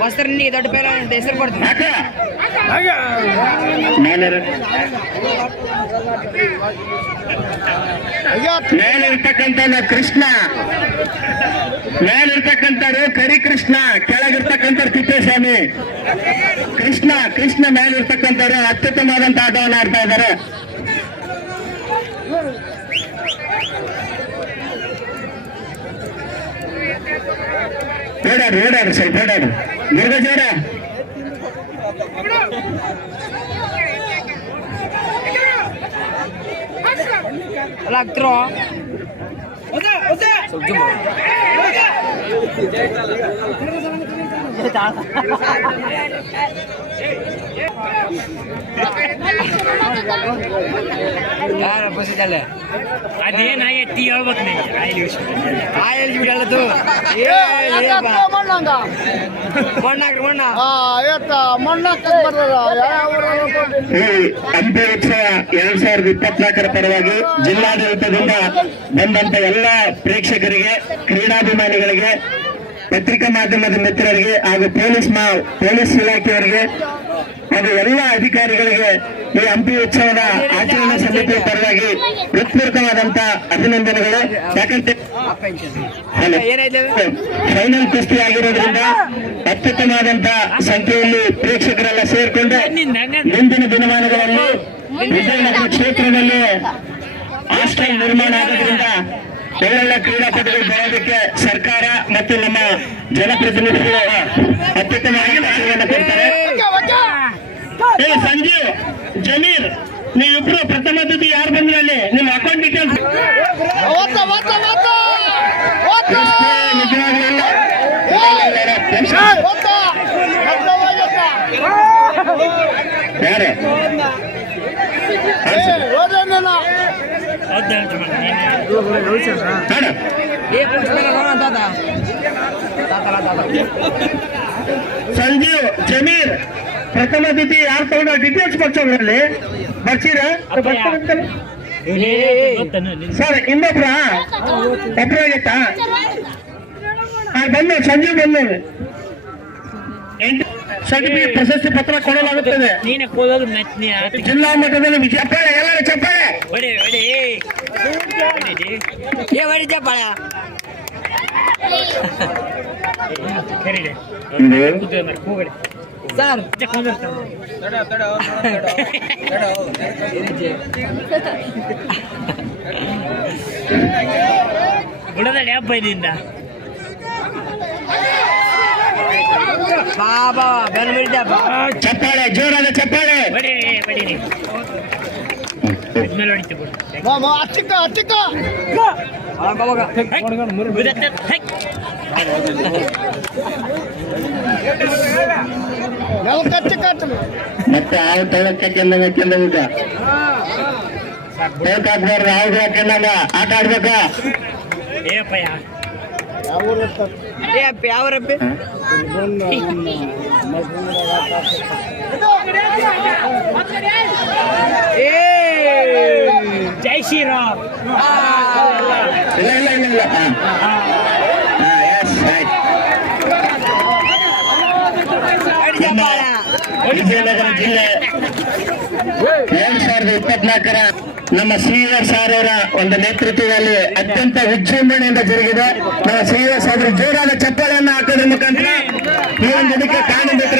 ವಸ್ತ್ರನಿ ದೊಡ್ಡ ಪೇರ ಹೆಸರು ಕೊಡ್ತೀನಿ. ಮೇಲಿರ್ತಕ್ಕಂಥ ಕೃಷ್ಣ, ಮೇಲಿರ್ತಕ್ಕಂಥವ್ರು ಕರಿಕೃಷ್ಣ, ಕೆಳಗಿರ್ತಕ್ಕಂಥ ತಿಪ್ಪೇಸ್ವಾಮಿ. ಕೃಷ್ಣ ಮೇಲಿರ್ತಕ್ಕಂಥವ್ರು ಅತ್ಯುತ್ತಮವಾದಂತ ಆಟವನ್ನು ಆಡ್ತಾ ಇದ್ದಾರೆ. ಓಡಾಡ್ರಿ ಸ್ವಲ್ಪ ಓಡಾಡ್ರಿ. ಮುರುಘಜೋರ ಆಗ್ತಿರೋ ಯಾರ ಬಸ್ಸಿದ್ದಲ್ಲ ಅದೇನಾಗೈತಿ ಹೇಳ್ಬೇಕು ನೀ ಬಿಡಲ್ಲದು ಹಂಪಿ ಉತ್ಸವ 2024 ಪರವಾಗಿ ಜಿಲ್ಲಾಡಳಿತದಿಂದ ಬಂದಂತ ಎಲ್ಲ ಪ್ರೇಕ್ಷಕರಿಗೆ, ಕ್ರೀಡಾಭಿಮಾನಿಗಳಿಗೆ, ಪತ್ರಿಕಾ ಮಾಧ್ಯಮದ ಮಿತ್ರರಿಗೆ ಹಾಗೂ ಪೊಲೀಸ್ ಇಲಾಖೆಯವರಿಗೆ ಹಾಗೂ ಎಲ್ಲ ಅಧಿಕಾರಿಗಳಿಗೆ ಈ ಹಂಪಿ ಉತ್ಸವದ ಆಚರಣಾ ಸಮಿತಿಯ ಪರವಾಗಿ ಹೃತ್ಪೂರ್ವಕವಾದಂತ ಅಭಿನಂದನೆಗಳು. ಯಾಕಂತೆ ಫೈನಲ್ ಕುಸ್ತಿ ಆಗಿರೋದ್ರಿಂದ ಅತ್ಯುತ್ತಮವಾದಂತ ಸಂಖ್ಯೆಯಲ್ಲಿ ಪ್ರೇಕ್ಷಕರೆಲ್ಲ ಸೇರಿಕೊಂಡು ಮುಂದಿನ ದಿನಮಾನಗಳಲ್ಲಿ ವಿಜಯನಗರ ಕ್ಷೇತ್ರದಲ್ಲಿ ಹಾಸ್ಟೆಲ್ ನಿರ್ಮಾಣ ಆಗೋದ್ರಿಂದ ಒಳ್ಳೊಳ್ಳೆ ಕ್ರೀಡಾಪಟುಗಳು ಬರೋದಕ್ಕೆ ಸರ್ಕಾರ ಮತ್ತು ನಮ್ಮ ಜನಪ್ರತಿನಿಧಿಗಳು ಅತ್ಯುತ್ತಮವಾಗಿ ಆಶೀರ್ವಾದ ಕೊಡ್ತಾರೆ. ಸಂಜೀವ್, ಜಮೀರ್, ನೀವಿಬ್ರು ಪ್ರಥಮ ಅತಿಥಿ ಯಾರು ಬಂದ್ರೆ ಅಲ್ಲಿ ನಿಮ್ಮ ಅಕೌಂಟ್ ಡೀಟೇಲ್ಸ್ ನಿಜವಾಗ್ಲಿಲ್ಲ. ಯಾರು ಸಂಜೀವ್, ಜಮೀರ್, ಪ್ರಥಮ ಅತಿಥಿ ಯಾರು ತಗೊಂಡ ಡೀಟೇಲ್ಸ್ ಬರ್ಸೋದ್ರಲ್ಲಿ ಬರ್ಸೀರ ಸರ್. ಇನ್ನೊಬ್ರ ಒಬ್ಬರಾಗೈತಾ ಬಂದ ಸಂಜೀವ್ ಬಂದ ಸರ್ಟಿಫಿಕೇಟ್ ಪ್ರಶಸ್ತಿ ಪತ್ರ ಕೊಡಲಾಗುತ್ತದೆ. ಜಿಲ್ಲಾ ಮಟ್ಟದಲ್ಲಿ ಚಪ್ಪಾಳೆ, ಎಲ್ಲರೂ ಚಪ್ಪಾಳೆ. ಚಪ್ಪಾಳ ಸರ್ ಬಿಡದಡಿ ಹಬ್ಬ ಇದರಿಂದ ಬಾಬಾ ಬಂದ್ಬಿಡ್ದ. ಚಪ್ಪಾಳೆ, ಜೋರಾದ ಚಪ್ಪಾಳೆ. ಮತ್ತೆ ಹಾವು ತಳಕ್ಕೆ ಕೆಂದ ಊಟ ಬೇಕಾಗ್ಬಾರ್ದು. ಹಾವು ಕೆಂದಾಗ ಆಟ ಆಡ್ಬೇಕ. ಯಾವ್ರಪ್ಪಿ ಜೈ ಶ್ರೀರಾಮ್. ಇಲ್ಲ ವಿಜಯನಗರ ಜಿಲ್ಲೆ 2024 ನಮ್ಮ ಶ್ರೀಧರ್ ಸಾರ್ ಅವರ ಒಂದು ನೇತೃತ್ವದಲ್ಲಿ ಅತ್ಯಂತ ವಿಜೃಂಭಣೆಯಿಂದ ಜರುಗಿದೆ. ನಮ್ಮ ಶ್ರೀಧರ್ ಸಾರ್ ಜೋರಾದ ಚಪ್ಪಾಳೆಯನ್ನು ಹಾಕೋದ್ರ ಮುಖಾಂತರ ಈ ಒಂದು ಇದಕ್ಕೆ ಕಾರಣಬೇಕು.